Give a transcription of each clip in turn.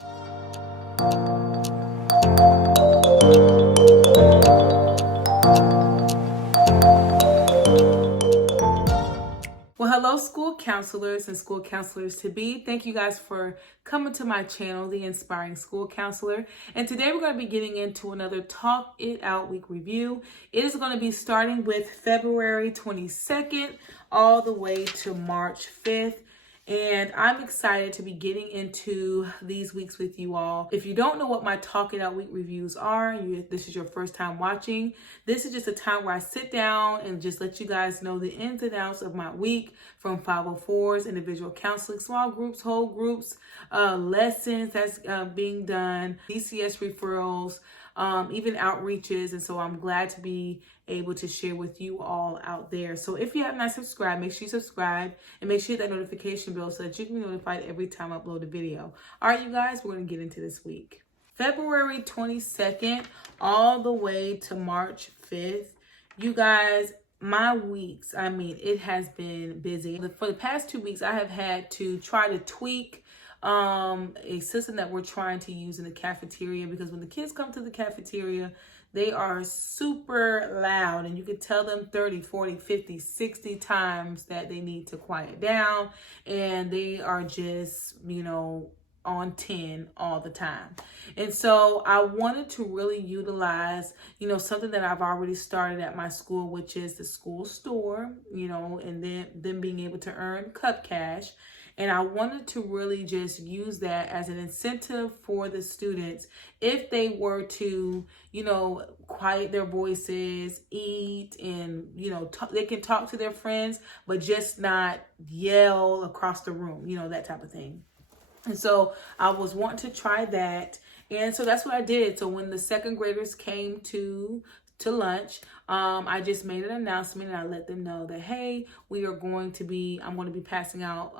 Well, hello, school counselors and school counselors to be. Thank you guys for coming to my channel, The Inspiring School Counselor. And today we're going to be getting into another Talk It Out week review. It is going to be starting with February 22nd all the way to March 5th. And I'm excited to be getting into these weeks with you all. If you don't know what my Talk It Out week reviews are, this is your first time watching, this is just a time where I sit down and just let you guys know the ins and outs of my week, from 504s, individual counseling, small groups, whole groups, lessons that's being done, DCS referrals, even outreaches. And so I'm glad to be able to share with you all out there. So if you have not subscribed, make sure you subscribe and make sure you hit that notification bell so that you can be notified every time I upload a video. All right, you guys, we're going to get into this week. February 22nd all the way to March 5th. You guys, my weeks, I mean, it has been busy. For the past 2 weeks, I have had to try to tweak a system that we're trying to use in the cafeteria, because when the kids come to the cafeteria, they are super loud and you could tell them 30, 40, 50, 60 times that they need to quiet down, and they are just, on 10 all the time. And so I wanted to really utilize, something that I've already started at my school, which is the school store, and then being able to earn cup cash. And I wanted to really just use that as an incentive for the students if they were to, quiet their voices, eat, and, they can talk to their friends, but just not yell across the room, that type of thing. And so I was wanting to try that. And so that's what I did. So when the second graders came to lunch, I just made an announcement and I let them know that, hey, I'm going to be passing out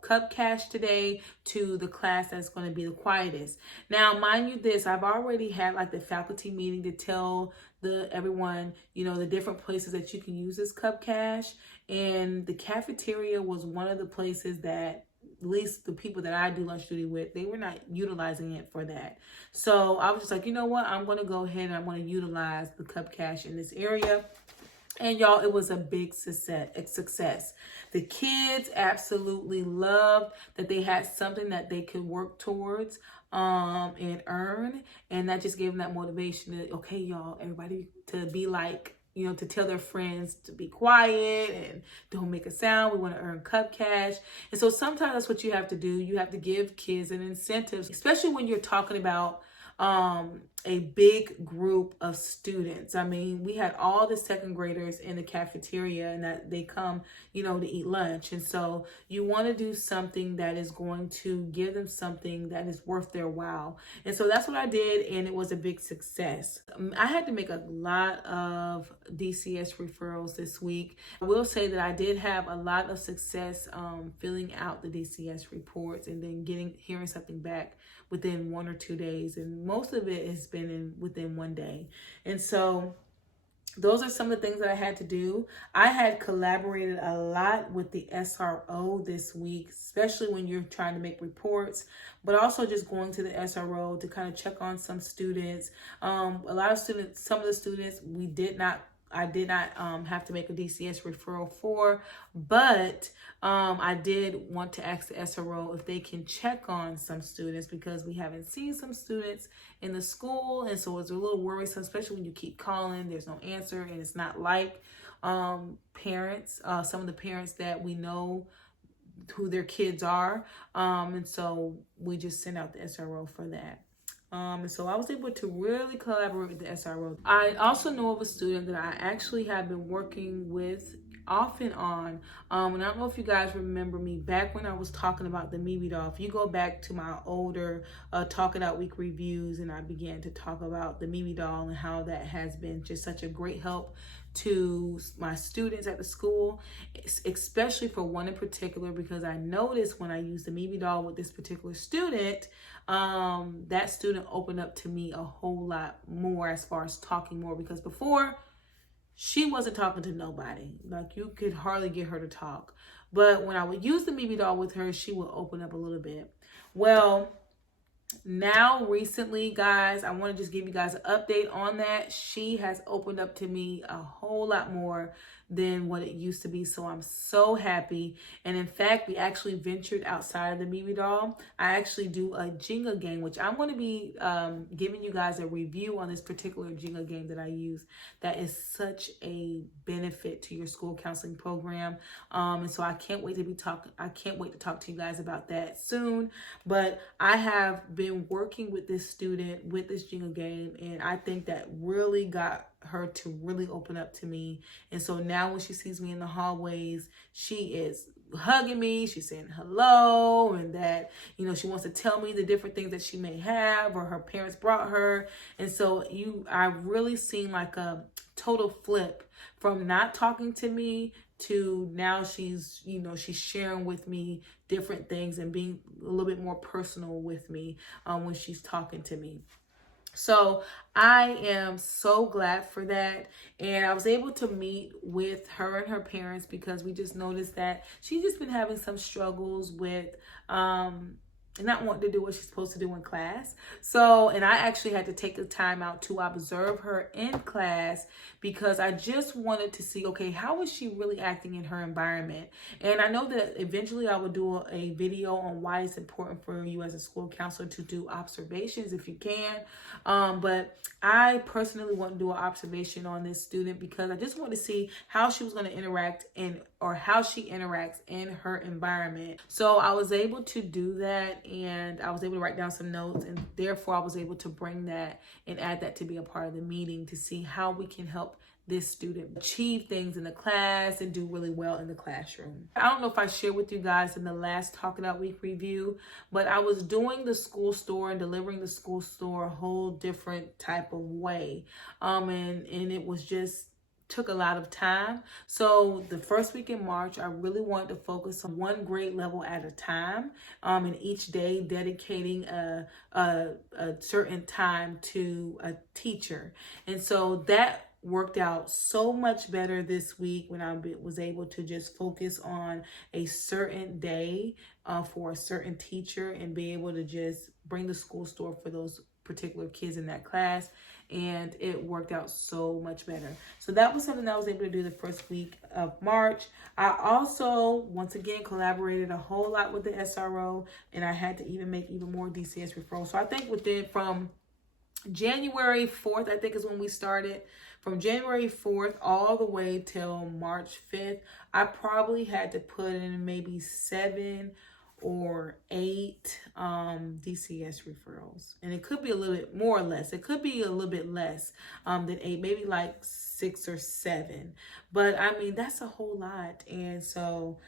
cup cash today to the class that's going to be the quietest. Now, mind you this, I've already had like the faculty meeting to tell everyone, the different places that you can use this cup cash. And the cafeteria was one of the places that, at least the people that I do lunch duty with, they were not utilizing it for that. So I was just like, you know what? I'm going to go ahead and I'm going to utilize the cup cash in this area. And y'all, it was a big success. The kids absolutely loved that they had something that they could work towards and earn. And that just gave them that motivation to, okay, y'all, everybody to be like, to tell their friends to be quiet and don't make a sound. We want to earn cup cash. And so sometimes that's what you have to do. You have to give kids an incentive, especially when you're talking about a big group of students. I mean, we had all the second graders in the cafeteria and that they come, to eat lunch. And so you want to do something that is going to give them something that is worth their while. And so that's what I did. And it was a big success. I had to make a lot of DCS referrals this week. I will say that I did have a lot of success filling out the DCS reports and then hearing something back within 1 or 2 days. And most of it has been within 1 day. And so those are some of the things that I had to do. I had collaborated a lot with the SRO this week, especially when you're trying to make reports, but also just going to the SRO to kind of check on some students. Some of the students I did not have to make a DCS referral for, but I did want to ask the SRO if they can check on some students, because we haven't seen some students in the school. And so it's a little worrisome, especially when you keep calling, there's no answer, and it's not like parents, some of the parents that we know who their kids are. And so we just sent out the SRO for that. And so I was able to really collaborate with the SRO. I also know of a student that I actually have been working with off and on. And I don't know if you guys remember me back when I was talking about the Mimi doll. If you go back to my older Talk It Out week reviews, and I began to talk about the Mimi doll and how that has been just such a great help to my students at the school, especially for one in particular, because I noticed when I used the Mimi doll with this particular student, that student opened up to me a whole lot more as far as talking more, because before she wasn't talking to nobody. Like, you could hardly get her to talk. But when I would use the Mimi doll with her, she would open up a little bit. Well, Now, recently, guys, I want to just give you guys an update on that. She has opened up to me a whole lot more than what it used to be. So I'm so happy. And in fact, we actually ventured outside of the BB doll. I actually do a Jenga game, which I'm going to be giving you guys a review on this particular Jenga game that I use. That is such a benefit to your school counseling program. And so I can't wait to talk to you guys about that soon. But I have been working with this student with this Jenga game, and I think that really got her to really open up to me. And so now when she sees me in the hallways, she is hugging me, she's saying hello, and that, you know, she wants to tell me the different things that she may have or her parents brought her. And so I've really seen like a total flip from not talking to me to now she's sharing with me different things and being a little bit more personal with me when she's talking to me. So I am so glad for that. And I was able to meet with her and her parents because we just noticed that she's just been having some struggles with not wanting to do what she's supposed to do in class. So, and I actually had to take the time out to observe her in class because I just wanted to see, okay, how is she really acting in her environment? And I know that eventually I will do a video on why it's important for you as a school counselor to do observations if you can. But I personally want to do an observation on this student because I just want to see how she was going to interact or how she interacts in her environment. So I was able to do that, and I was able to write down some notes, and therefore I was able to bring that and add that to be a part of the meeting to see how we can help this student achieve things in the class and do really well in the classroom. I don't know if I shared with you guys in the last Talk It Out Week review, but I was doing the school store and delivering the school store a whole different type of way. And it was just took a lot of time. So the first week in March, I really wanted to focus on one grade level at a time, and each day dedicating a certain time to a teacher. And so that worked out so much better this week when I was able to just focus on a certain day for a certain teacher and be able to just bring the school store for those particular kids in that class. And it worked out so much better. So that was something that I was able to do the first week of March. I also, once again, collaborated a whole lot with the SRO, and I had to even make even more DCS referrals. So I think from January 4th, I think is when we started. From January 4th all the way till March 5th, I probably had to put in maybe 7 or 8 DCS referrals. And it could be a little bit more or less. It could be a little bit less than 8, maybe like 6 or 7. But I mean, that's a whole lot. And so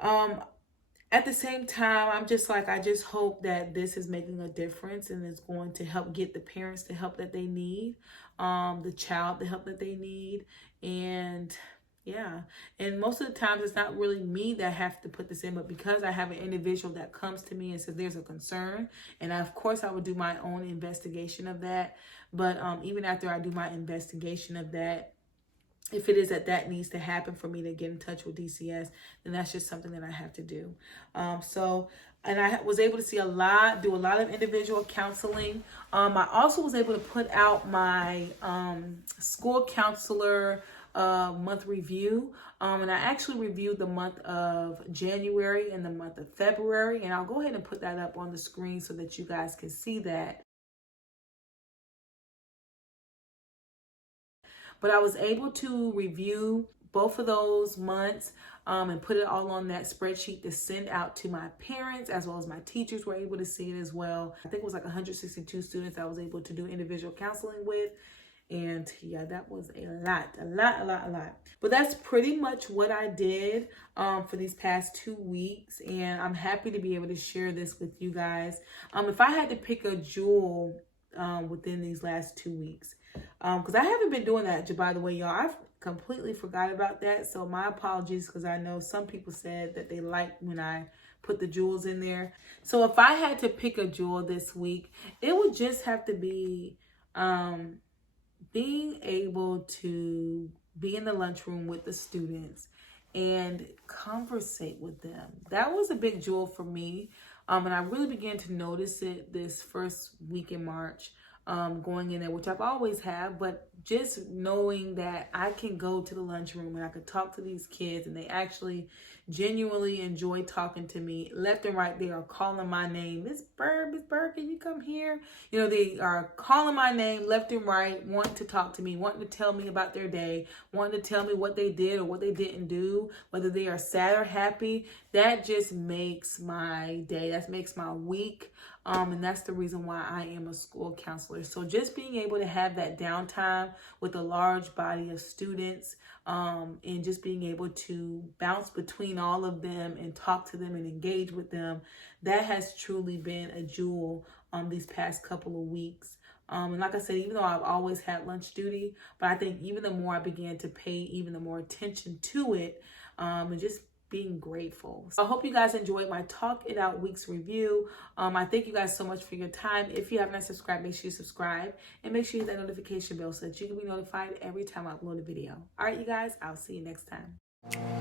at the same time, I'm just like, I just hope that this is making a difference and it's going to help get the parents the help that they need, the child the help that they need. And yeah, and most of the times it's not really me that have to put this in, but because I have an individual that comes to me and says there's a concern, and of course I would do my own investigation of that. But even after I do my investigation of that, if it is that needs to happen for me to get in touch with DCS, then that's just something that I have to do. And I was able to do a lot of individual counseling. I also was able to put out my school counselor month review. And I actually reviewed the month of January and the month of February. And I'll go ahead and put that up on the screen so that you guys can see that. But I was able to review both of those months and put it all on that spreadsheet to send out to my parents, as well as my teachers were able to see it as well. I think it was like 162 students I was able to do individual counseling with. And yeah, that was a lot. But that's pretty much what I did for these past 2 weeks. And I'm happy to be able to share this with you guys. If I had to pick a jewel within these last 2 weeks, because I haven't been doing that, by the way, y'all. I've completely forgot about that. So my apologies, because I know some people said that they liked when I put the jewels in there. So if I had to pick a jewel this week, it would just have to be being able to be in the lunchroom with the students and conversate with them. That was a big jewel for me. And I really began to notice it this first week in March, going in there, which I've always had, but just knowing that I can go to the lunchroom and I could talk to these kids and they actually genuinely enjoy talking to me left and right. They are calling my name, Miss Bird, can you come here? You know, they are calling my name left and right, wanting to talk to me, wanting to tell me about their day, wanting to tell me what they did or what they didn't do, whether they are sad or happy. That just makes my day. That makes my week. And that's the reason why I am a school counselor. So just being able to have that downtime with a large body of students, and just being able to bounce between all of them and talk to them and engage with them, that has truly been a jewel these past couple of weeks. And like I said, even though I've always had lunch duty, but I think even the more I began to pay even the more attention to it, and just being grateful. So I hope you guys enjoyed my Talk It Out Weeks review. I thank you guys so much for your time. If you have not subscribed, make sure you subscribe and make sure you hit that notification bell so that you can be notified every time I upload a video. All right, you guys, I'll see you next time.